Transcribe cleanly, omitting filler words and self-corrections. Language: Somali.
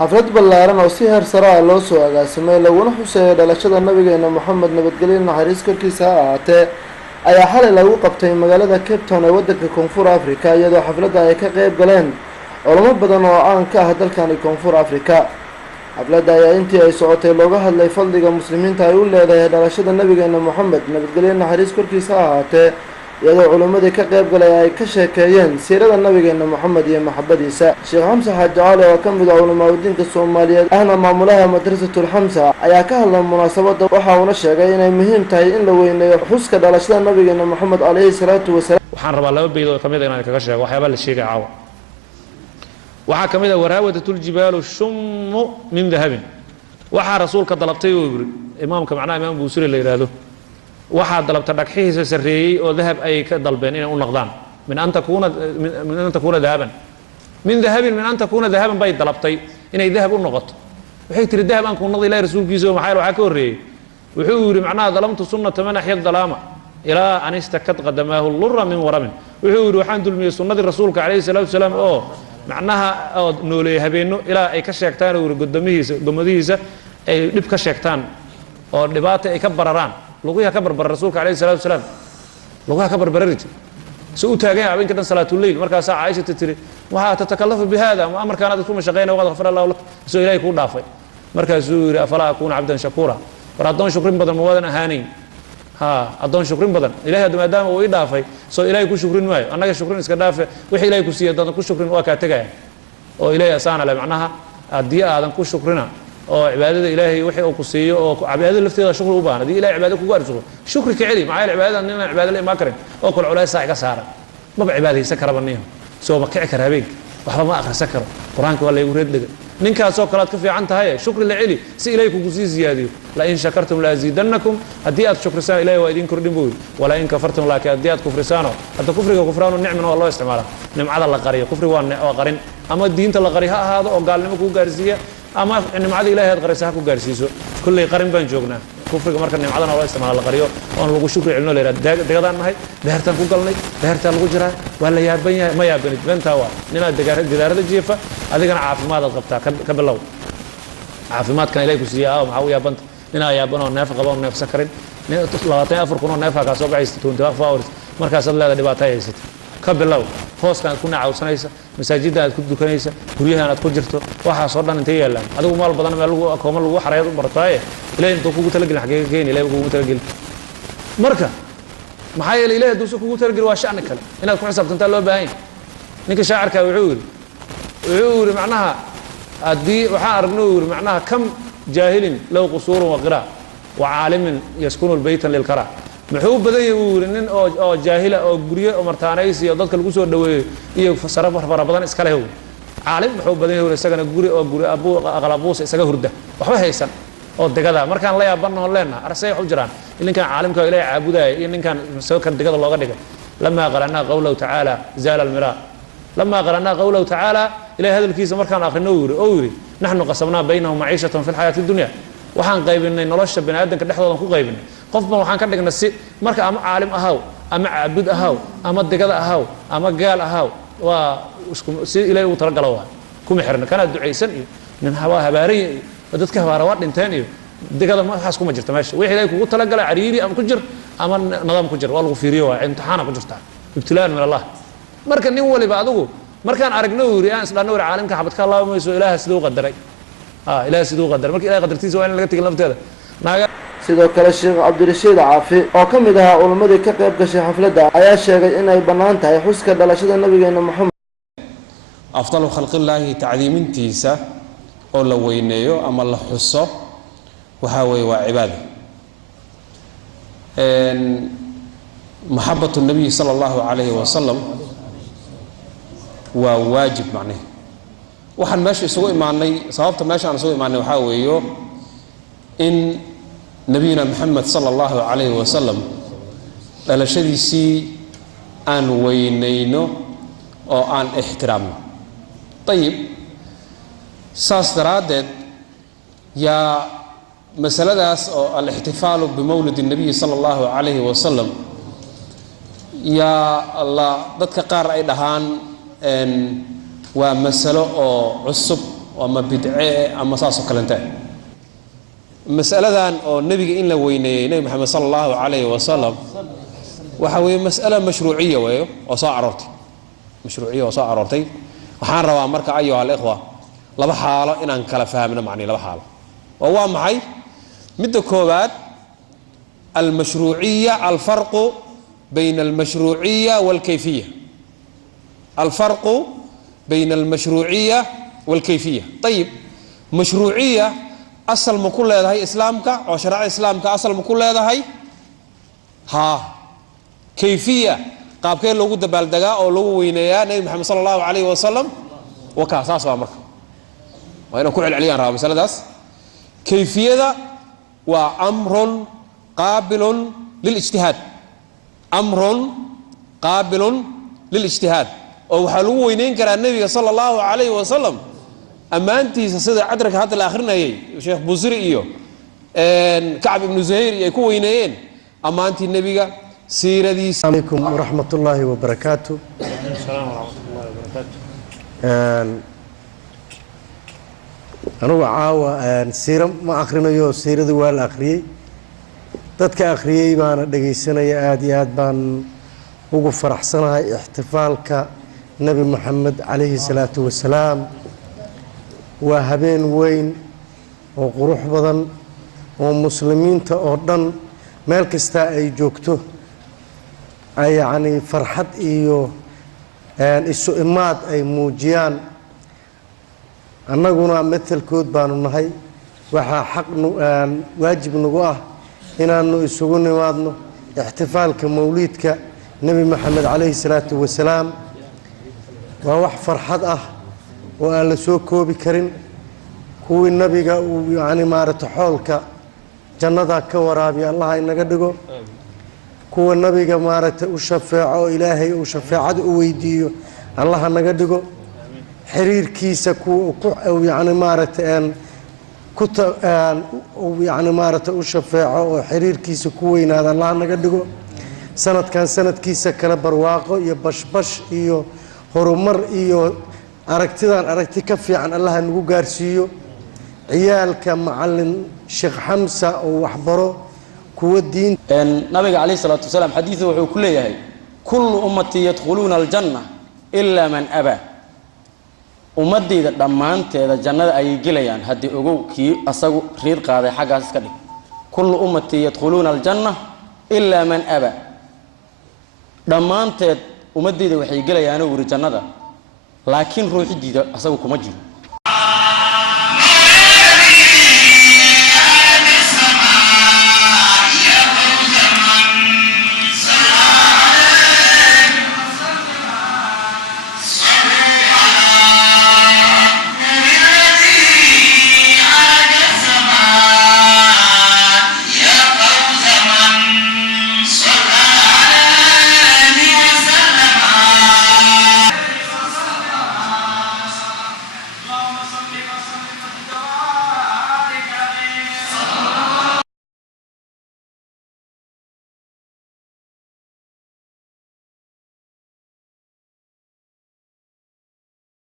xaflad ballaaran oo si heer sare ah loo soo agaasimay laguna xuseeyo dhalashada nabigeena Maxamed nabadgelyo naxariis korkiisa ha ahaatee ayaa xalay lagu qabtay magaalada Cape Town ee waddanka Koonfur Afrika iyadoo xafladda ay ka qayb galeen culamo badan oo aan ka ah dalkani Koonfur Afrika. xafladda ayaa intii ay socotay looga hadlay fadliga muslimiinta ay u leedahay dhalashada nabigeena Maxamed nabadgelyo naxariis korkiisa ha ahaatee iyadoo culimadii ka qayb galay ay ka sheekeeyeen siirada nabigeena Maxamed iyo maxabadiisa. Sheekh Xamsa Xaaji Cali oo ka mid ah culimada Soomaaliyeed ahna maamulaha madrasatul Xamsa ayaa ka hadlay munaasabadda waxa uu sheegay inay muhiim tahay in la weyneeyo xuska dhalashada nabigeena Maxamed alayhi salaatu wasalaam. waxaan rabaa laba beeyd oo kamid ah inaan kaga sheego waxyaabo la sheegay caawa. waxaa kamid ah waraawadatul jibaalu shummu min dahabin. waxaa rasuulka dalabtay oo yiri imaamka macnaha imaam Buusiri la yiraahdo waxaa dalabta dhagxiisa sareeyay oo dahab ay ka dalbeen inay u noqdaan min an takuna dahaban min dahabin min an takuna dahaban bay dalabtay inay dahab u noqoto. waxay tiri dahab aan ku noqday ilaahay rasuulkiisa maxay waxa ka horeeyay wuxuu yiri macnaha dalamtu sunnata man ahya dalama ila an istakat qadamahu lurra min waramin. wuxuu yiri waxaan dulmiyay sunnadii rasuulka alayhi salaatu wasalaam oo macnaha noolay habeeno ilaa ay ka sheegtaan oo gomadihiisa ay dib ka sheegtaan oo dhibaato ay ka bararaan luguha ka barbar rasuulka alayhi salaatu wasalaam luguha ka barbararij soo taagay habeenka dhan salaatul leyl markaas Aisha tiri waxa tatakallafu bihada ma amarkaana dadku ma shaqeynaa wada ghafar Allah soo ilaahay ku dhaafay markaas uu yiri afala akuna abdan shakura war adoon shukrin badan ma wadan ahaanayn adoon shukrin badan ilaahay maadaama uu ii dhaafay soo ilaahay ku shukrin maayo annaga shukrin iska dhaafe wixii ilaahay ku siiyay dad ku shukrin waa ka tagay oo ilaahay asaana la macnaha hadii aadan ku shukrina oo cibaadada ilaahay wixii uu ku siiyo oo cibaadada lafteeda shukr u baahan hadii ilaahay cibaadada kugu arsugo shukri ka celi maxay cibaadada nin cibaadada la iman karin oo kul culays ay ka saaran ma cibaadaysan karabaniyo soo ma kici kara habeen waxba ma akhrisan karo quraanka waa la igu reed dhiga ninkaas oo kala ka fiican tahay shukri la celi si ilaahay kugu sii ziyaadiyo la in shakartum la azidannakum hadii aad shukrisaan ilaahay waa idin kordhin buu wala in kafartum la ka hadii aad kufrisaano hadda kufriga kufraano nicmana waa loo isticmaalaa nimcada la qariyo kufriga waa qarin ama diinta la qariyo ha ahaado oo gaalnimo ku gaarsiiya ama nimcada ilaahay aad qaraysaa ku gaarsiiso kulli qarin baan joognaa kufriga marka nimcadana loo isticmaalo la qariyo oo lagu shukri cilno leeyahay degadaan nahay beertan ku galnay beertan lagu jiraa waa la yaaban yahay ma yaaban benta waa nina degaarada jiifa adigana caafimaad aad qabtaa ka bilow caafimaadkan ilaahay ku siiyaa waxa uu yaabanta nina yaaban oo neef qabo neef sakarin 24 kun oo neef ka soo baxaysta 24 hours markaas aad leedahay dhibaato haysata ka bilow hooskan ku naacawsanaysa masaajidda aad ku dukanaysa guryahan aad ku jirto waxa soo dhan intee yeelan adigu maal badan meel lagu akooma lagu xareeyo u bartaaye ilaahay intuu kugu talagalin xagee keen ilaahay kugu talagalin marka maxay ilaahay duu kugu talagalin waa shacni kale inaad ku xisaabtantaa loo baahan ninka shaacirka wuxuu yiri macnaha adii waxa aragno yiri macnaha kam jaahilin law qusurun wa qira wa aalimin yaskunu albaytan lil qira muxuu baday uu nin oo jaahila oo guriyo oo martaanaysi iyo dadka lagu soo dhaweeyo iyo saraf fara badan iska leh caalim muxuu baday uu isagana guri abu aqlabuus isaga hurda waxba haysan oo degada markaan la yaabano leena arsay u jiraan ninkan caalimka ilaahay caabuday iyo ninkan soo kan degada looga dhigay lama qarana qawluhu ta'ala zala al-mira lama qarana qawluhu ta'ala ilaahay hadalkiisa markaan aqrino uu yiri nahnu qasamna baynahum ma'ishatan fil hayati dunya waxaan qaybinay nolosha bini'aadanka dhexdooda ku qaybinay qofba waxaan ka dhignay si marka ama caalim ahaw ama caabud ahaw ama degada ahaw ama gaal ahaw waa isku si ilaahay uu tala galo waa kuma xirna kana duceysan iyo nin hawa habaaray dadka habaara waa dhinteen iyo degada ma xas kuma jirto meesha wixii ilaahay kugu tala galay cariiri ama ku jir ama nidaam ku jir waa lagu fiiriyo waa imtixaan ku jirta ibtilaan min Allah marka nin waliba adigu markaan aragno yiri aan isdhaano caalimka xabadka Allah ma soo ilaahay sidoo qadaray ilaahay sidoo qadaray marka ilaahay qadartiisa waa in laga tagay lafteeda sidoo kale Sheekh Cabdirashiid Caafi oo ka mid ah culimadii ka qayb gashay xafladda ayaa sheegay inay banaan tahay xuska dhalashada nabigeena Maxamed afdalu khalqillahi ta'diimintiisa oo la weyneeyo ama la xuso waxa way waa cibaado mahabbatu nabi sallallahu alayhi wa sallam waa waajib macnaheedu waxaan meesha isugu imaanay sababta meesha aan isugu imaanay waxa weeyo in nabiyina Muhammad sallallahu alayhi wa sallam dhalashadiisii aan weyneyno oo aan ixtiraamno طيب saas daraadeed yaa masaladaas oo al-ihtifaalu bimawlid an-nabi sallallahu alayhi wa sallam yaa Allah dadka qaar ay dhahaan waa masalo oo cusub ama bid'e ama saasoo kalenta mas'aladan oo nabiga in la weyneeyay nabi maxamed sallallahu alayhi wa sallam waxa weeye mas'ala mashruuciya weeyo oo soo aroortay mashruuciya oo soo aroortay waxaan rabaa marka ayuha al-ikhwa laba xaalo inaan kala fahamno macni laba xaalo oo waa maxay midda koobaad المشروعية الفرق بين المشروعية والكيفية الفرق بين المشروعية والكيفية طيب مشروعية أصل مكل هذا هي إسلامك أو شرع إسلامك أصل مكل هذا هي ها كيفية قاب كين لو قد بالدقاء أو لو وينيا نبي محمد صلى الله عليه وسلم وكاساس وامرك وأنا كل عليا راه مثلا داس كيفية وأمر قابل للاجتهاد أمر قابل للاجتهاد أو حلو وينين كان النبي صلى الله عليه وسلم أما أنت سيدة عدرك هذا الآخرين هي شيخ بوزري إيو كعب بن زهير يكون وينين أما أنت النبي سيرة دي السلام عليكم ورحمة الله وبركاته. السلام ورحمة الله وبركاته. أنا وعاوة سيرة ما آخرنا يو سيرة دوال آخرية dadka akhriyay baan dhageysanaya aad iyo aad baan ugu faraxsanahay ixtifaalka nabi maxamed calayhi salaatu wasalaam waa habeen weyn oo qurux badan oo muslimiinta oo dhan meel kasta ay joogto ay yani farxad iyo isu imaad ay muujiyaan annaguna metelkood baanu nahay waxaa xaq waajib nagu ah inaanu isugu nimaadno ixtifaalka mawliidka nabi maxamed calayhi salaatu wasalaam waa wax farxad ah oo aan la soo koobi karin kuwii nabiga uu yani maarata xoolka jannada ka waraabiya allah inaga dhigo kuwa nabiga maarata u shafeeco ilaahay uu shafeecada u weydiiyo allah naga dhigo xiriirkiisa kuwa yani maarata يعني مارته وشفاعه وحريركيسا كوين هذا الله نقدقه سنة كان سنة كيسا كلا برواقه يبشبش إيو هرمر إيو أركتي كفي عن الله نقو قارسيو عيال كمعلم شيخ حمزة وحبره كو الدين النبي عليه الصلاة والسلام حديثه وحو كله كل أمتي يدخلون الجنة إلا من أبى ummadayda dhamaanteeda jannada ay gelayaan hadii ugu kii asagu riir qaaday xagaas ka dhig kullu ummati yadkhuluna aljanna illa man aba dhamaanteed ummadayda waxay gelayaan oo jannada laakiin ruuxidiida asagu kuma jiro